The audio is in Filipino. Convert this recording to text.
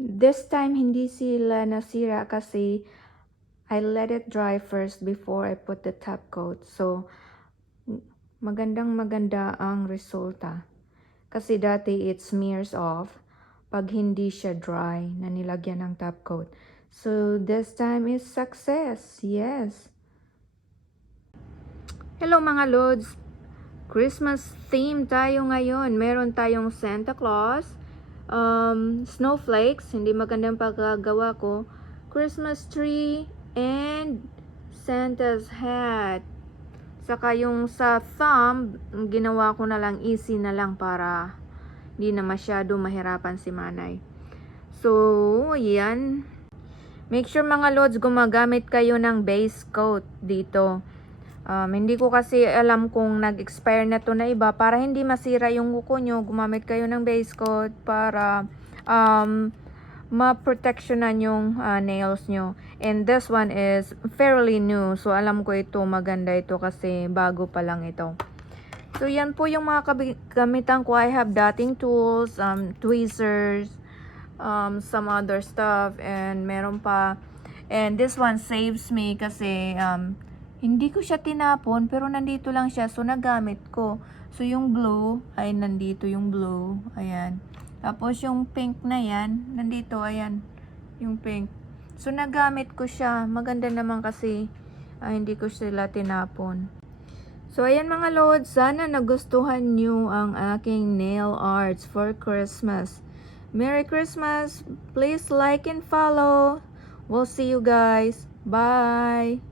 This time, hindi sila nasira kasi I let it dry first before I put the top coat. So, magandang maganda ang resulta. Kasi dati it smears off pag hindi siya dry na nilagyan ng top coat. So, this time is success. Yes. Hello mga Lods. Christmas theme tayo ngayon. Meron tayong Santa Claus, snowflakes, hindi magandang pagkagawa ko, Christmas tree, and Santa's hat. Saka yung sa thumb, ginawa ko na lang easy na lang para hindi na masyado mahirapan si Manay. So, yan. Make sure mga Lods, gumagamit kayo ng base coat dito. Hindi ko kasi alam kung nag-expire na to na iba. Para hindi masira yung kuko nyo, gumamit kayo ng base coat para ma-protectionan yung nails nyo. And this one is fairly new. So, alam ko ito, maganda ito kasi bago pa lang ito. So, yan po yung mga gamitan ko. I have dotting tools, tweezers, some other stuff, and meron pa. And this one saves me kasi hindi ko siya tinapon, pero nandito lang siya. So, nagamit ko. So, yung blue, ay nandito yung blue. Ayan. Tapos, yung pink na yan, nandito, ayan. Yung pink. So, nagamit ko siya. Maganda naman kasi hindi ko sila tinapon. So, ayan mga Lods. Sana nagustuhan nyo ang aking nail arts for Christmas. Merry Christmas! Please like and follow. We'll see you guys. Bye!